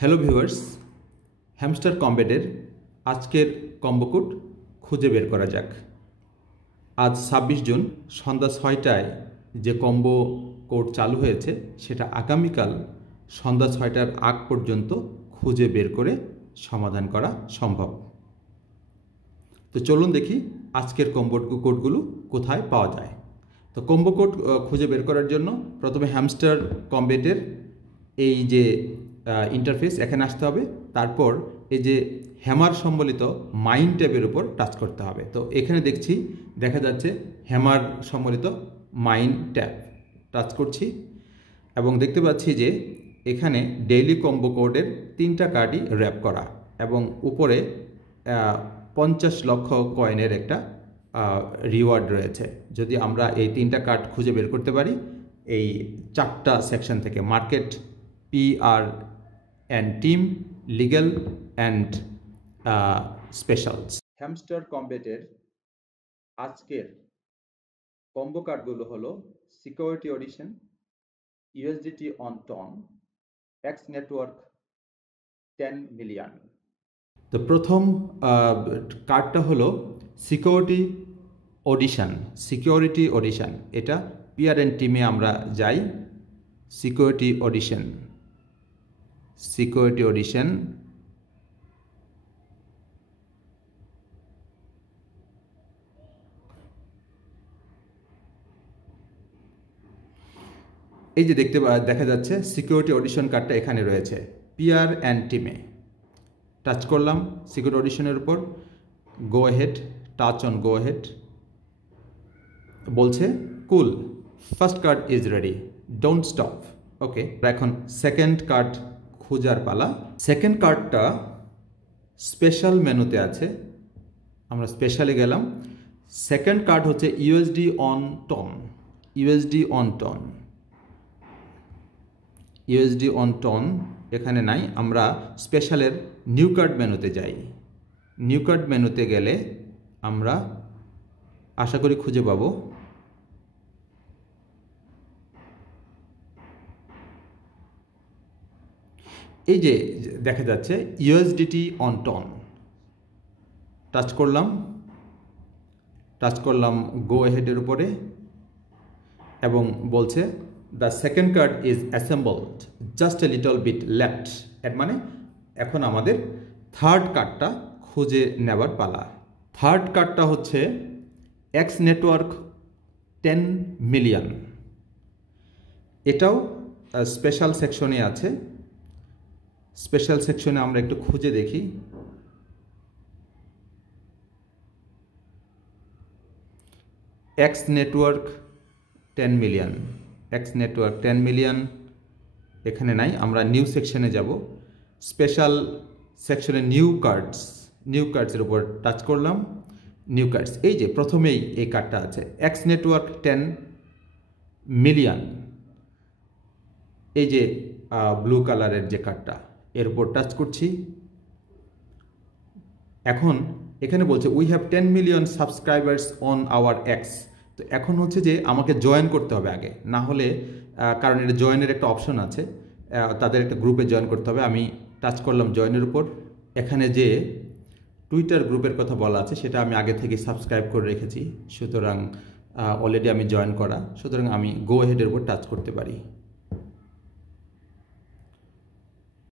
Hello viewers, hamster কম্বেটের আজকের combo code খুঁজে বের করা যাক। আজ 26 জুন সন্ধ্যা 6টায় যে কম্বো কোড চালু হয়েছে সেটা আগামীকাল সন্ধ্যা 6টার আগ পর্যন্ত খুঁজে বের করে সমাধান করা সম্ভব। তো চলুন দেখি আজকের কম্বো কোডগুলো কোথায় পাওয়া যায়। তো কম্বো কোড খুঁজে বের করার জন্য প্রথমে হ্যামস্টার কম্বেটের এই যে ইন্টারফেস এখানে আসতে হবে, তারপর এই যে হ্যামার সম্বলিত মাইন ট্যাবের উপর টাচ করতে হবে। তো এখানে দেখা যাচ্ছে হ্যামার সম্বলিত মাইন ট্যাব, টাচ করছি এবং দেখতে পাচ্ছি যে এখানে ডেইলি কম্বো কোডের 3টা কার্ডই র্যাপ করা এবং উপরে 50 লক্ষ কয়েনের একটা রিওয়ার্ড রয়েছে যদি আমরা এই 3টা কার্ড খুঁজে বের করতে পারি এই 4টা সেকশন থেকে: market, PR and team, legal and specials। Hamster কম্বেটের আজকের কম্বো কার্ডগুলো হলো security audition, USDT on TON, X network 10 million. তো প্রথম কার্ডটা হলো সিকিউরিটি অডিশন। এটা PR and টিমে আমরা যাই। সিকিউরিটি অডিশন এই যে দেখা যাচ্ছে সিকিউরিটি অডিশন কার্ডটা এখানে রয়েছে PR and টিমে। টাচ করলাম সিকিউরিটি অডিশনের উপর, go head, touch on go head. বলছে cool, first card is ready, don't stop. Okay, এখন সেকেন্ড কার্ড খোঁজার পালা। সেকেন্ড কার্ডটা স্পেশাল মেনুতে আছে, আমরা স্পেশালে গেলাম। সেকেন্ড কার্ড হচ্ছে USD অন টন। এখানে নাই, আমরা স্পেশালের নিউ কার্ড মেনুতে যাই। নিউ কার্ড মেনুতে গেলে আমরা আশা করি খুঁজে পাবো। এই যে দেখা যাচ্ছে USDT অন টন। টাচ করলাম গো হেডের উপরে এবং বলছে the second card is assembled, just a little bit left. এর মানে এখন আমাদের থার্ড কার্ডটা খুঁজে নেবার পালা। থার্ড কার্ডটা হচ্ছে এক্স নেটওয়ার্ক 10 মিলিয়ন। এটাও স্পেশাল সেকশনে আছে। স্পেশাল সেকশনে আমরা একটু খুঁজে দেখি। এক্স নেটওয়ার্ক 10 মিলিয়ন এখানে নাই, আমরা নিউ সেকশনে যাব। স্পেশাল সেকশনে নিউ কার্ডসের উপর টাচ করলাম। নিউ কার্ডস, এই যে প্রথমেই এই কার্ডটা আছে এক্স নেটওয়ার্ক 10 মিলিয়ন। এই যে ব্লু কালারের যে কার্ডটা, এর উপর টাচ করছি। এখন এখানে বলছে we have 10 million subscribers on our X. তো এখন হচ্ছে যে আমাকে জয়েন করতে হবে আগে, না হলে কারণ এটা জয়েনের একটা অপশন আছে, তাদের একটা গ্রুপে জয়েন করতে হবে। আমি টাচ করলাম জয়েনের উপর। এখানে যে টুইটার গ্রুপের কথা বলা আছে সেটা আমি আগে থেকে সাবস্ক্রাইব করে রেখেছি, সুতরাং অলরেডি আমি জয়েন করা, সুতরাং আমি গো হেডের উপর টাচ করতে পারি।